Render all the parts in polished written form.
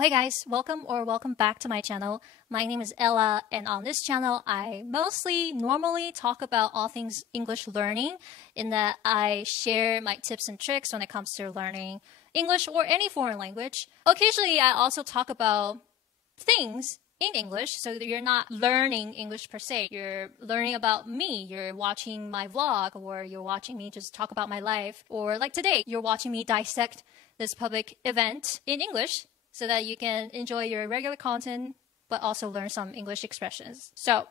Hey guys, welcome back to my channel. My name is Ella, and on this channel, I normally talk about all things English learning, in that I share my tips and tricks when it comes to learning English or any foreign language. Occasionally, I also talk about things in English, so that you're not learning English per se. You're learning about me. You're watching my vlog, or you're watching me just talk about my life. Or like today, you're watching me dissect this public event in English, so that you can enjoy your regular content, but also learn some English expressions. So,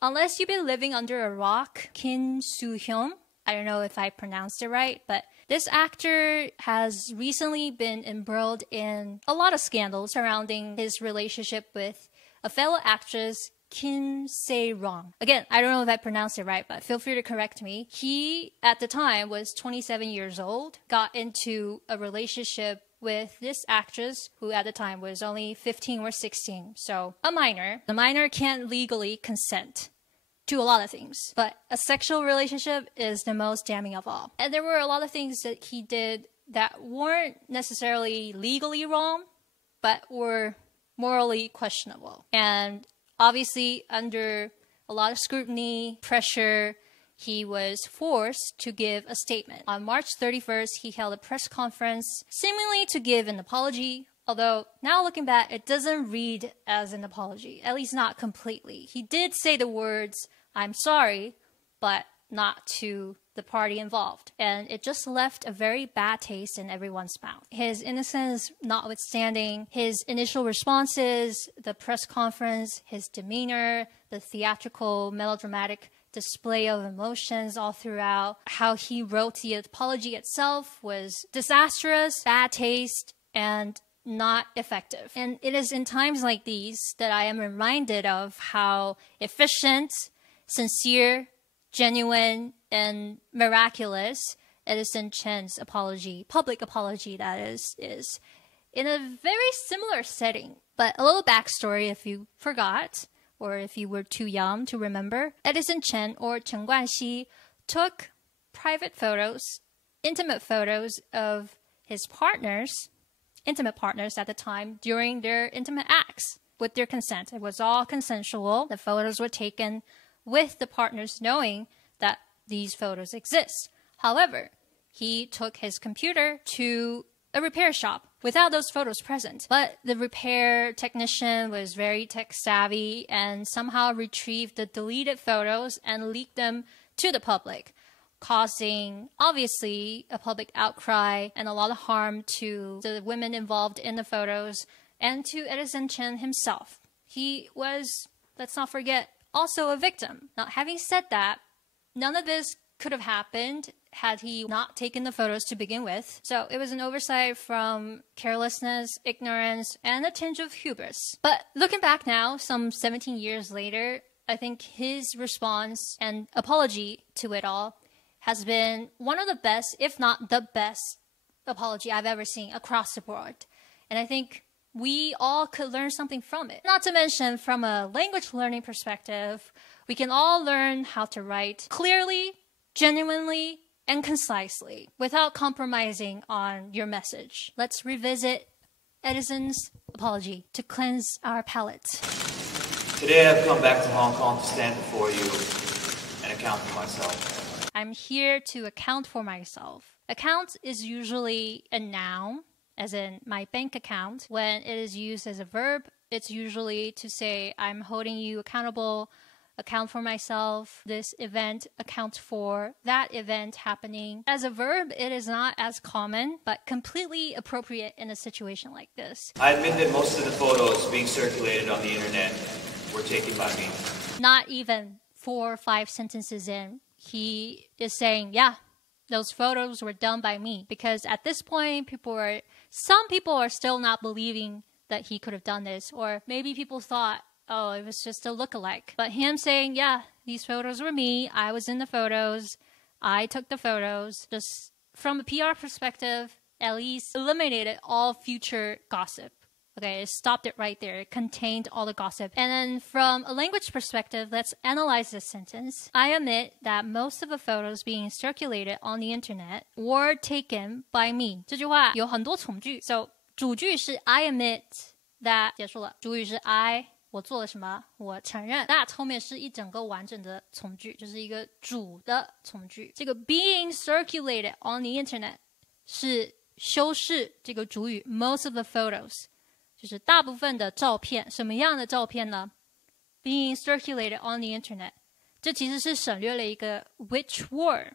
unless you've been living under a rock, Kim Soo-hyun, I don't know if I pronounced it right, but this actor has recently been embroiled in a lot of scandals surrounding his relationship with a fellow actress, Kim Se-rong. Again, I don't know if I pronounced it right, but feel free to correct me. He, at the time, was 27 years old, got into a relationship with this actress who at the time was only 15 or 16, so a minor. The minor can't legally consent to a lot of things, but a sexual relationship is the most damning of all. And there were a lot of things that he did that weren't necessarily legally wrong, but were morally questionable. And obviously, under a lot of scrutiny, pressure, he was forced to give a statement. On March 31st, he held a press conference, seemingly to give an apology, although now looking back, it doesn't read as an apology, at least not completely. He did say the words, "I'm sorry," but not to the party involved. And it just left a very bad taste in everyone's mouth. His innocence notwithstanding, his initial responses, the press conference, his demeanor, the theatrical, melodramatic display of emotions all throughout, how he wrote the apology itself was disastrous, bad taste, and not effective. And it is in times like these that I am reminded of how efficient, sincere, genuine, and miraculous Edison Chen's apology, public apology that is in a very similar setting. But a little backstory if you forgot, or if you were too young to remember. Edison Chen, or Chen Guanxi, took private photos, intimate photos of his partners, intimate partners at the time, during their intimate acts with their consent. It was all consensual. The photos were taken with the partners knowing that these photos exist. However, he took his computer to a repair shop without those photos present. But the repair technician was very tech savvy and somehow retrieved the deleted photos and leaked them to the public, causing obviously a public outcry and a lot of harm to the women involved in the photos and to Edison Chen himself. He was, let's not forget, also a victim. Now, having said that, none of this could have happened had he not taken the photos to begin with. So it was an oversight from carelessness, ignorance, and a tinge of hubris. But looking back now, some 17 years later, I think his response and apology to it all has been one of the best, if not the best, apology I've ever seen across the board. And I think we all could learn something from it. Not to mention, from a language learning perspective, we can all learn how to write clearly, genuinely, and concisely without compromising on your message. Let's revisit Edison's apology to cleanse our palate. Today I've come back to Hong Kong to stand before you and account for myself. I'm here to account for myself. Account is usually a noun, as in my bank account. When it is used as a verb, it's usually to say I'm holding you accountable, account for myself, this event, account for that event happening. As a verb, it is not as common, but completely appropriate in a situation like this. I admit that most of the photos being circulated on the internet were taken by me. Not even 4 or 5 sentences in, he is saying, yeah, those photos were done by me. Because at this point, some people are still not believing that he could have done this. Or maybe people thought, oh, it was just a lookalike. But him saying, yeah, these photos were me. I was in the photos. I took the photos. Just from a PR perspective, at least eliminated all future gossip. Okay, it stopped it right there. It contained all the gossip. And then from a language perspective, let's analyze this sentence. I admit that most of the photos being circulated on the internet were taken by me. 这句话有很多从句. So 主句是 I admit that 结束了，主语是 I， 我做了什么，我承认。that 后面是一整个完整的从句，就是一个主的从句。这个 being circulated on the internet 是修饰这个主语 most of the photos， 就是大部分的照片。什么样的照片呢？ being circulated on the internet， 这其实是省略了一个 which were，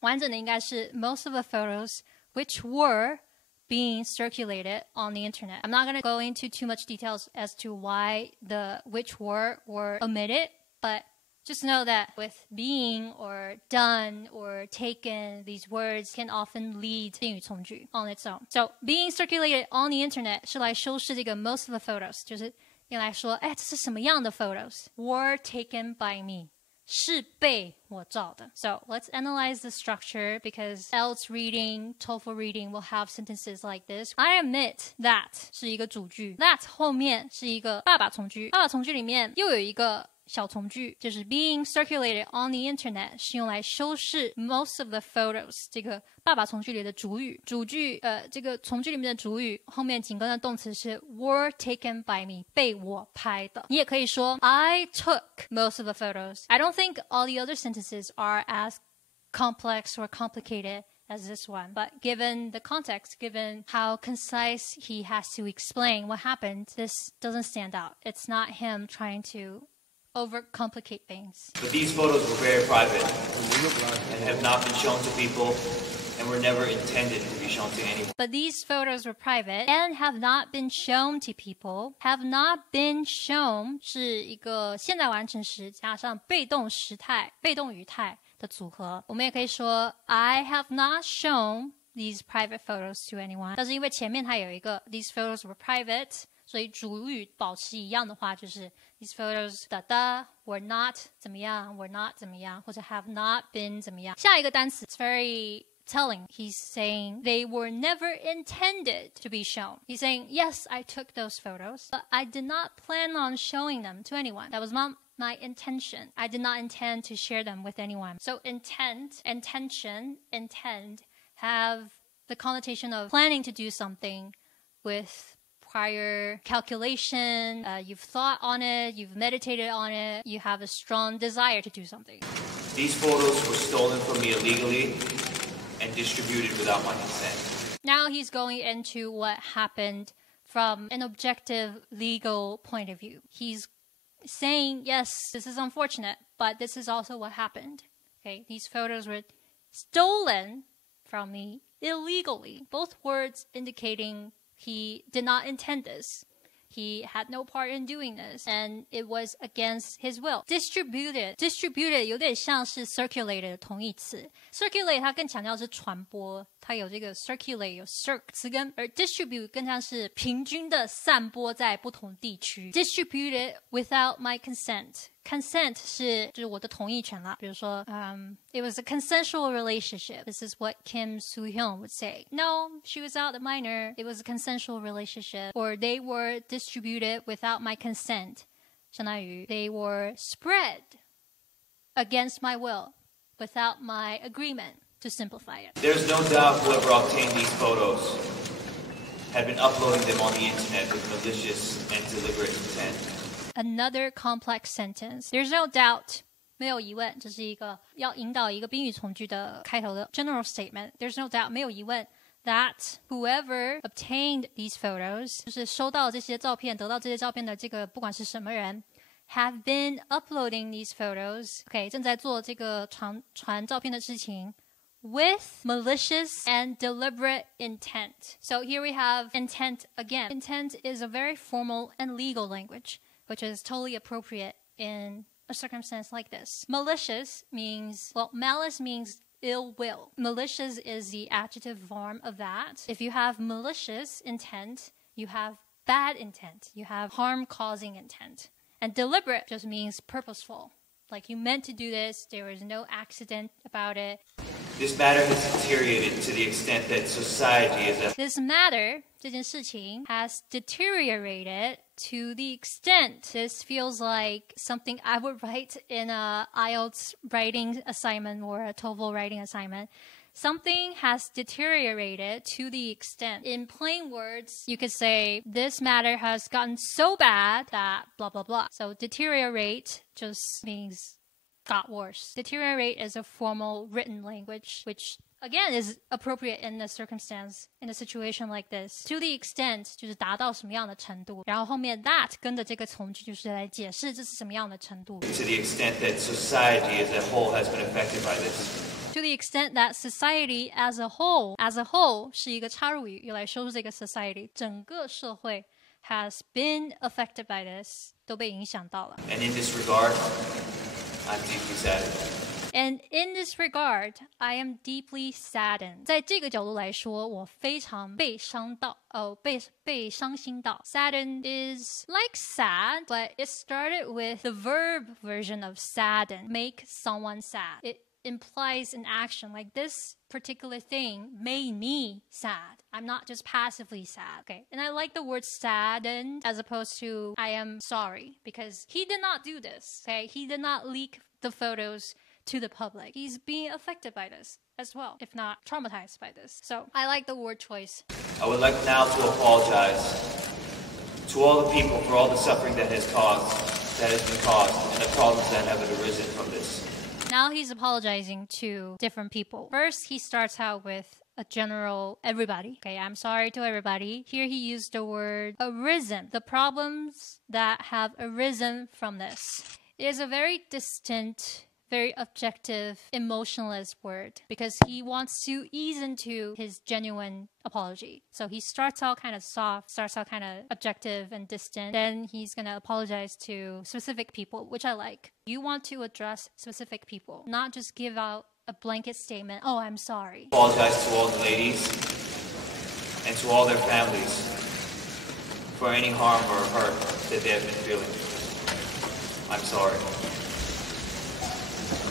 完整的应该是 most of the photos which were being circulated on the internet. I'm not going to go into too much details as to why the which were omitted, but just know that with being or done or taken, these words can often lead 定语从句 on its own. So being circulated on the internet 是来修饰这个 most of the photos， 就是用来说，这是什么样的 photos were taken by me，是被我照的。So let's analyze the structure because IELTS reading, TOEFL reading will have sentences like this. I admit that 是一个主句 ，that 后面是一个爸爸从句，爸爸从句里面又有一个小从句，就是 being circulated on the internet 是用来修饰 most of the photos 这个爸爸从句里的主语。主句这个从句里面的主语后面紧跟的动词是 were taken by me， 被我拍的。你也可以说 I took most of the photos. I don't think all the other sentences are as complex or complicated as this one. But given the context, given how concise he has to explain what happened, this doesn't stand out. It's not him trying to overcomplicate things. But these photos were very private and have not been shown to people and were never intended to be shown to anyone. But these photos were private and have not been shown to people. Have not been shown 是一个现在完成时加上被动时态、被动语态的组合。我们也可以说 I have not shown these private photos to anyone. 但是因为前面它有一个 these photos were private， 所以主语保持一样的话就是 these photos were not 怎么样 were not 怎么样，或者 have not been 怎么样。下一个单词 it's very telling. He's saying they were never intended to be shown. He's saying, yes, I took those photos, but I did not plan on showing them to anyone. That was not my intention. I did not intend to share them with anyone. So intent, intention, intend have the connotation of planning to do something with prior calculation, you've thought on it, you've meditated on it, you have a strong desire to do something. These photos were stolen from me illegally and distributed without my consent. Now he's going into what happened from an objective legal point of view. He's saying, yes, this is unfortunate, but this is also what happened. Okay, these photos were stolen from me illegally. Both words indicating he did not intend this. He had no part in doing this, and it was against his will. Distributed 有点像是 circulated 的同义词。circulate 它更强调是传播，它有这个 circulate 有 circ 词根，而 distribute 更像是平均的散播在不同地区。Distributed without my consent. Consent 是就是我的同意权啦。比如说it was a consensual relationship. This is what Kim Soo-hyun would say. No, she was out a minor. It was a consensual relationship. Or they were distributed without my consent. 相当于 they were spread against my will, without my agreement, to simplify it. There's no doubt whoever obtained these photos had been uploading them on the internet with malicious and deliberate intent. Another complex sentence. There's no doubt. 没有疑问，这是一个要引导一个宾语从句的开头的 general statement. There's no doubt. 没有疑问 that whoever obtained these photos 就是收到这些照片，得到这些照片的这个不管是什么人 have been uploading these photos. Okay, 正在做这个传照片的事情 with malicious and deliberate intent. So here we have intent again. Intent is a very formal and legal language, which is totally appropriate in a circumstance like this. Malicious means, well, malice means ill will. Malicious is the adjective form of that. If you have malicious intent, you have bad intent. You have harm-causing intent. And deliberate just means purposeful. Like you meant to do this, there was no accident about it. This matter has deteriorated to the extent that society is... This matter, 这件事情, has deteriorated to the extent. This feels like something I would write in a IELTS writing assignment or a TOEFL writing assignment. something has deteriorated to the extent. In plain words, you could say, this matter has gotten so bad that blah, blah, blah. So deteriorate just means got worse. Deteriorate is a formal written language, which again is appropriate in a circumstance, in a situation like this. To the extent 就是达到什么样的程度，然后后面 that 跟着这个从句就是来解释这是什么样的程度。To the extent that society as a whole has been affected by this. To the extent that society as a whole 是一个插入语，用来修饰这个 society 整个社会 has been affected by this 都被影响到了。And in this regard, I'm deeply saddened. And in this regard, I am deeply saddened. 在这个角度来说，我非常被伤到，被伤心到。Saddened is like sad, but it started with the verb version of sadden, make someone sad. It implies an action, like this particular thing made me sad. I'm not just passively sad. Okay, and I like the word saddened as opposed to I am sorry, because he did not do this. Okay, he did not leak the photos to the public. He's being affected by this as well, if not traumatized by this. So I like the word choice. I would like now to apologize to all the people for all the suffering that has been caused, and the problems that have arisen from this. Now he's apologizing to different people. First, he starts out with a general everybody. Okay, I'm sorry to everybody. Here he used the word arisen. The problems that have arisen from this. It is a very distant, very objective, emotionless word because he wants to ease into his genuine apology. So he starts out kind of soft, starts out kind of objective and distant. Then he's going to apologize to specific people, which I like. You want to address specific people, not just give out a blanket statement, oh, I'm sorry. Apologize to all the ladies and to all their families for any harm or hurt that they have been feeling. I'm sorry.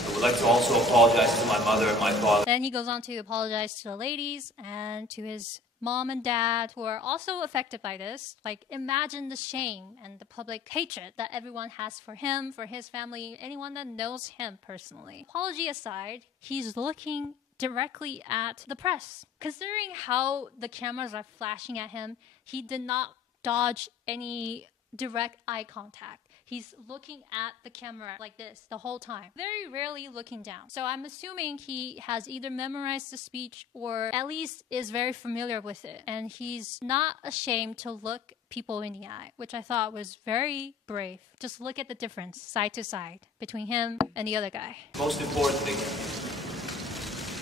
I would like to also apologize to my mother and my father. Then he goes on to apologize to the ladies and to his mom and dad who are also affected by this. Like, imagine the shame and the public hatred that everyone has for him, for his family, anyone that knows him personally. Apology aside, he's looking directly at the press. Considering how the cameras are flashing at him, he did not dodge any direct eye contact. He's looking at the camera like this the whole time, very rarely looking down. So I'm assuming he has either memorized the speech or at least is very familiar with it. And he's not ashamed to look people in the eye, which I thought was very brave. Just look at the difference side to side between him and the other guy. Most importantly,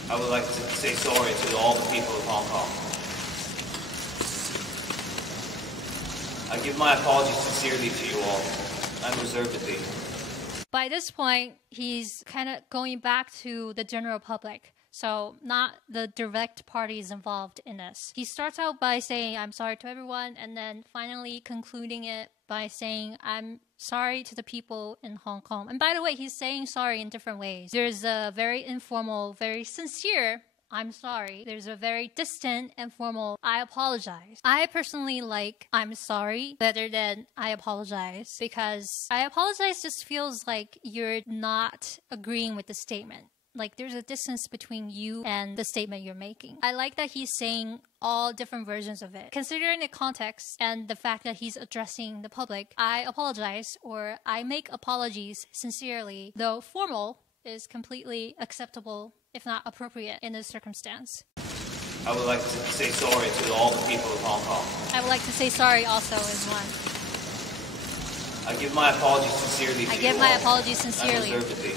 I would like to say sorry to all the people of Hong Kong. I give my apologies sincerely to you all, unreservedly. By this point, he's kind of going back to the general public. So not the direct parties involved in this. He starts out by saying, I'm sorry to everyone, and then finally concluding it by saying, I'm sorry to the people in Hong Kong. And by the way, he's saying sorry in different ways. There's a very informal, very sincere I'm sorry. There's a very distant and formal I apologize. I personally like I'm sorry better than I apologize because I apologize just feels like you're not agreeing with the statement. Like there's a distance between you and the statement you're making. I like that he's saying all different versions of it. Considering the context and the fact that he's addressing the public, I apologize or I make apologies sincerely, though formal is completely acceptable, if not appropriate, in this circumstance. I would like to say sorry to all the people of Hong Kong. I would like to say sorry also as one. I give my apologies sincerely to I give you my all, apologies sincerely. unreservedly.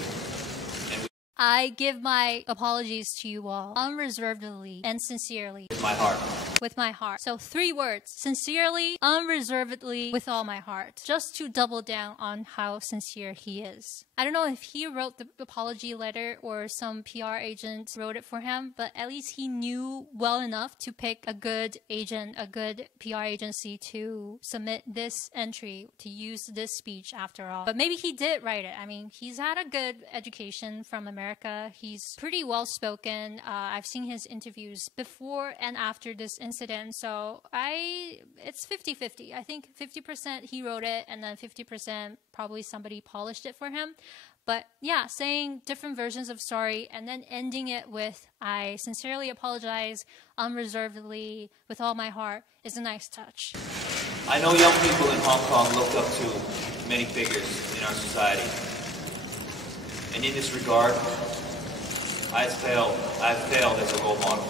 I give my apologies to you all unreservedly and sincerely. With my heart. With my heart. So 3 words. Sincerely, unreservedly, with all my heart. Just to double down on how sincere he is. I don't know if he wrote the apology letter or some PR agent wrote it for him, but at least he knew well enough to pick a good agent, a good PR agency to submit this entry, to use this speech after all. But maybe he did write it. I mean, he's had a good education from America. He's pretty well spoken. I've seen his interviews before and after this incident, so it's 50-50. I think 50% he wrote it and then 50% probably somebody polished it for him. But yeah, saying different versions of sorry and then ending it with, I sincerely apologize unreservedly with all my heart is a nice touch. I know young people in Hong Kong look up to many figures in our society. And in this regard, I've failed as a role model.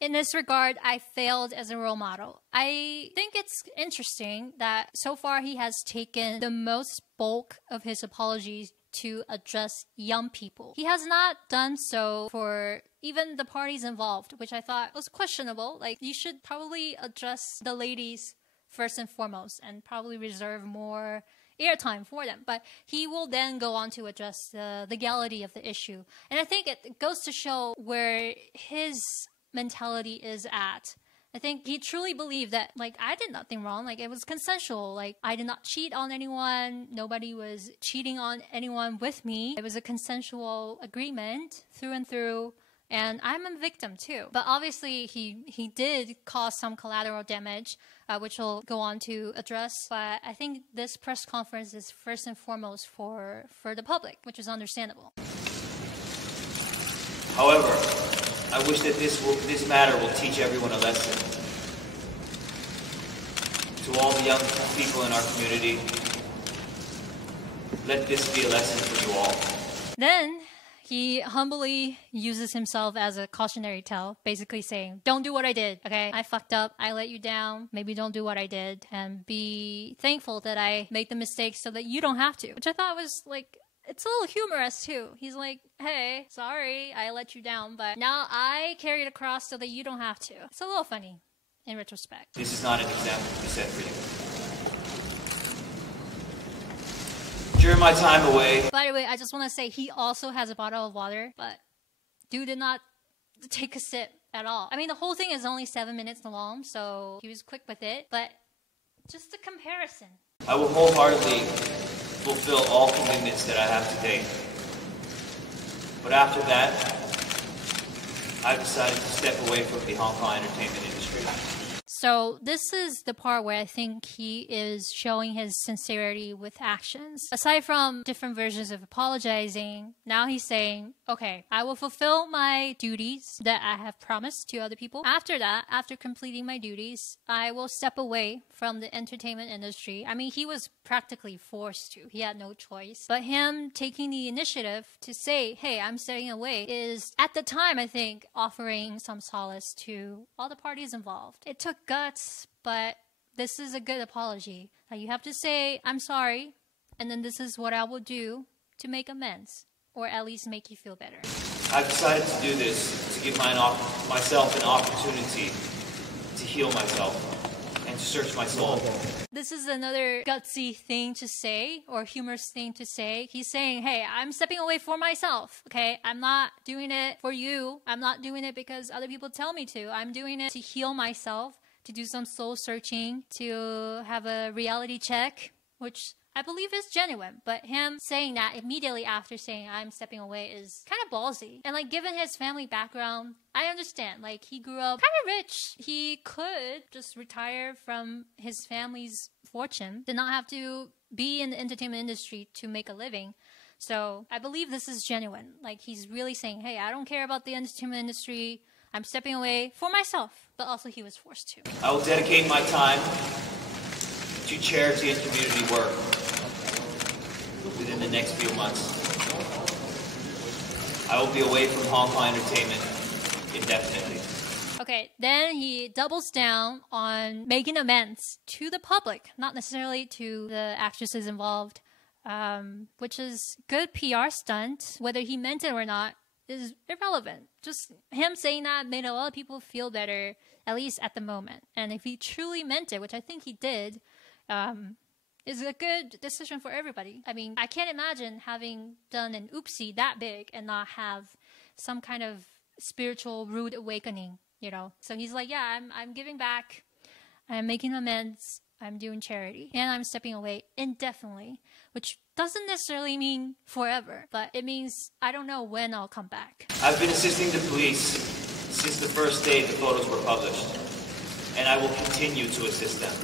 In this regard, I failed as a role model. I think it's interesting that so far he has taken the most bulk of his apologies to address young people. He has not done so for even the parties involved, which I thought was questionable. Like, you should probably address the ladies first and foremost and probably reserve more airtime for them. But he will then go on to address the legality of the issue. And I think it goes to show where his mentality is at. I think he truly believed that, like, I did nothing wrong. Like, it was consensual. Like, I did not cheat on anyone. Nobody was cheating on anyone with me. It was a consensual agreement through and through. And I'm a victim too. But obviously, he did cause some collateral damage, which we'll go on to address. But I think this press conference is first and foremost for the public, which is understandable. However, I wish that this matter will teach everyone a lesson. To all the young people in our community, let this be a lesson for you all. Then he humbly uses himself as a cautionary tale, basically saying, don't do what I did, okay? I fucked up, I let you down, maybe don't do what I did, and be thankful that I made the mistake so that you don't have to. Which I thought was like, it's a little humorous too. He's like, hey, sorry, I let you down, but now I carry it across so that you don't have to. It's a little funny in retrospect. This is not an example to be set for you. During my time away... By the way, I just want to say he also has a bottle of water, but dude did not take a sip at all. I mean, the whole thing is only 7 minutes long, so he was quick with it, but just a comparison. I will wholeheartedly fulfill all commitments that I have to date. But after that, I've decided to step away from the Hong Kong entertainment industry. So this is the part where I think he is showing his sincerity with actions. Aside from different versions of apologizing, now he's saying, okay, I will fulfill my duties that I have promised to other people. After that, after completing my duties, I will step away from the entertainment industry. I mean, he was practically forced to. He had no choice. But him taking the initiative to say, hey, I'm stepping away is, at the time, I think, offering some solace to all the parties involved. It took guts, but this is a good apology. You have to say, I'm sorry, and then this is what I will do to make amends, or at least make you feel better. I've decided to do this to give myself an opportunity to heal myself and to search my soul. This is another gutsy thing to say, or humorous thing to say. He's saying, hey, I'm stepping away for myself, okay? I'm not doing it for you. I'm not doing it because other people tell me to. I'm doing it to heal myself, to do some soul searching, to have a reality check, which I believe is genuine. But him saying that immediately after saying I'm stepping away is kind of ballsy. And like, given his family background, I understand. Like, he grew up kind of rich. He could just retire from his family's fortune, did not have to be in the entertainment industry to make a living. So I believe this is genuine. Like, he's really saying, hey, I don't care about the entertainment industry. I'm stepping away for myself. But also he was forced to. I will dedicate my time to charity and community work within the next few months. I will be away from Hong Kong entertainment indefinitely. Okay, then he doubles down on making amends to the public, not necessarily to the actresses involved, which is good PR stunt. Whether he meant it or not is irrelevant. Just him saying that made a lot of people feel better, at least at the moment. And if he truly meant it, which I think he did, is a good decision for everybody. I mean, I can't imagine having done an oopsie that big and not have some kind of spiritual rude awakening, you know? So he's like, yeah, I'm giving back. I'm making amends. I'm doing charity. And I'm stepping away indefinitely, which doesn't necessarily mean forever, but it means I don't know when I'll come back. I've been assisting the police since the first day the photos were published, and I will continue to assist them.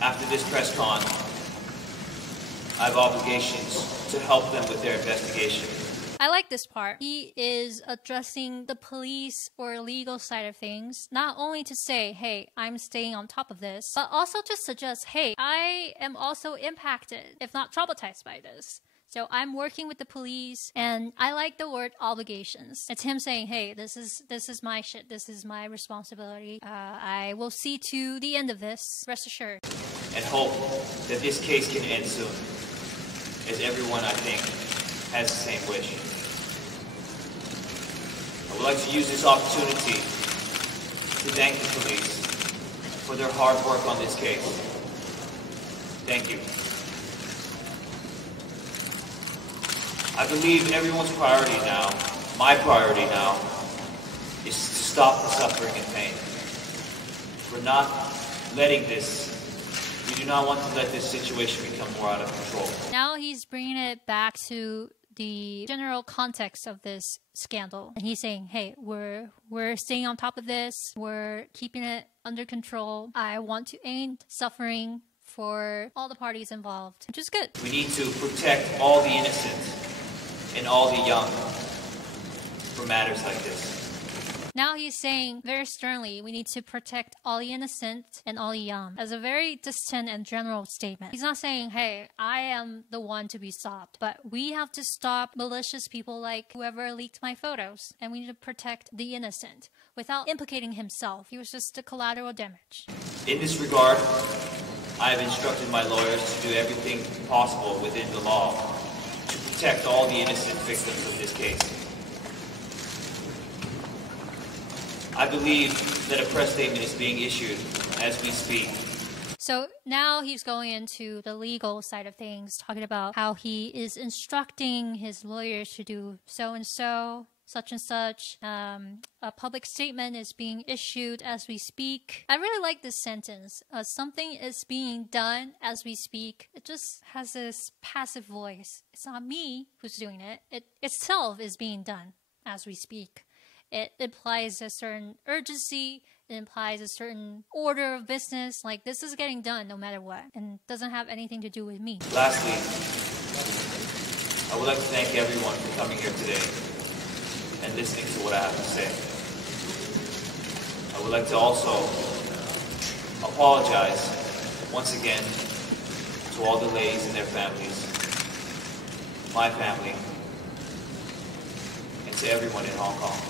After this press con, I have obligations to help them with their investigation. I like this part. He is addressing the police or legal side of things, not only to say, hey, I'm staying on top of this, but also to suggest, hey, I am also impacted, if not traumatized by this. So I'm working with the police, and I like the word obligations. It's him saying, hey, this is my shit. This is my responsibility. I will see to the end of this, rest assured. And hope that this case can end soon, as everyone, I think, has the same wish. I would like to use this opportunity to thank the police for their hard work on this case. Thank you. I believe everyone's priority now, my priority now, is to stop the suffering and pain. We're not letting this, we do not want to let this situation become more out of control. Now he's bringing it back to the general context of this scandal. And he's saying, hey, we're staying on top of this. We're keeping it under control. I want to end suffering for all the parties involved, which is good. We need to protect all the innocent and all the young for matters like this. Now he's saying very sternly, we need to protect all the innocent and all the young, as a very distant and general statement. He's not saying, hey, I am the one to be stopped, but we have to stop malicious people like whoever leaked my photos, and we need to protect the innocent without implicating himself. He was just the collateral damage. In this regard, I have instructed my lawyers to do everything possible within the law to protect all the innocent victims of this case. I believe that a press statement is being issued as we speak. So now he's going into the legal side of things, talking about how he is instructing his lawyers to do so and so, such and such. A public statement is being issued as we speak. I really like this sentence. Something is being done as we speak. It just has this passive voice. It's not me who's doing it. It itself is being done as we speak. It implies a certain urgency. It implies a certain order of business. Like, this is getting done no matter what. And doesn't have anything to do with me. Lastly, I would like to thank everyone for coming here today and listening to what I have to say. I would like to also apologize once again to all the ladies and their families, my family, and to everyone in Hong Kong.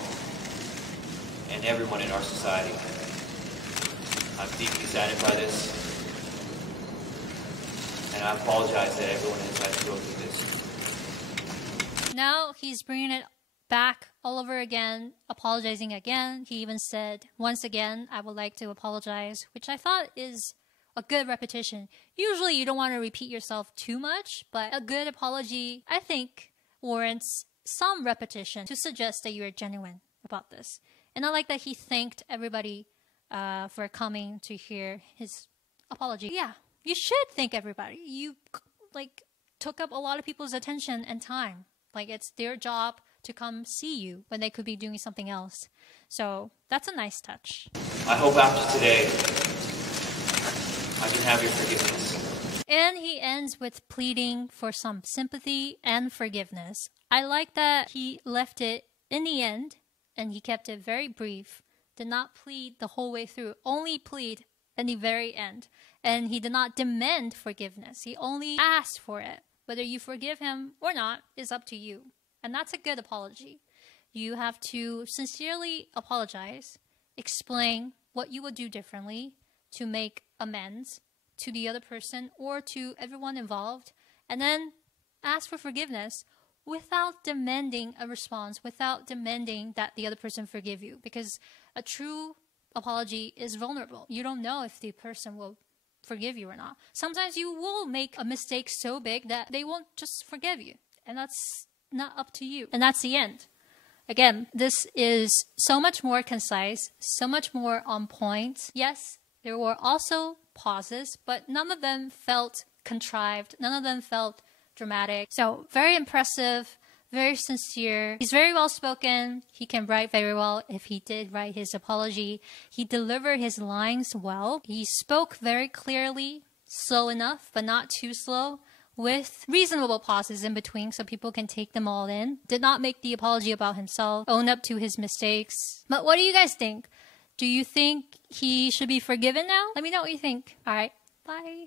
And everyone in our society. I'm deeply saddened by this, and I apologize that everyone has had to go through this. Now he's bringing it back all over again, apologizing again. He even said, once again, I would like to apologize, which I thought is a good repetition. Usually you don't want to repeat yourself too much, but a good apology, I think, warrants some repetition to suggest that you're genuine about this. And I like that he thanked everybody for coming to hear his apology. Yeah, you should thank everybody. You took up a lot of people's attention and time. Like, it's their job to come see you when they could be doing something else. So that's a nice touch. I hope after today I can have your forgiveness. And he ends with pleading for some sympathy and forgiveness. I like that he left it in the end. And he kept it very brief, did not plead the whole way through, only plead in the very end. And he did not demand forgiveness. He only asked for it. Whether you forgive him or not is up to you. And that's a good apology. You have to sincerely apologize, explain what you would do differently to make amends to the other person or to everyone involved, and then ask for forgiveness without demanding a response, without demanding that the other person forgive you. Because a true apology is vulnerable. You don't know if the person will forgive you or not. Sometimes you will make a mistake so big that they won't just forgive you. And that's not up to you. And that's the end. Again, this is so much more concise, so much more on point. Yes, there were also pauses, but none of them felt contrived. None of them felt dramatic. So very impressive, very sincere. He's very well spoken. He can write very well. If he did write his apology, he delivered his lines well. He spoke very clearly, slow enough, but not too slow, with reasonable pauses in between so people can take them all in. Did not make the apology about himself, owned up to his mistakes. But what do you guys think? Do you think he should be forgiven now? Let me know what you think. All right, bye.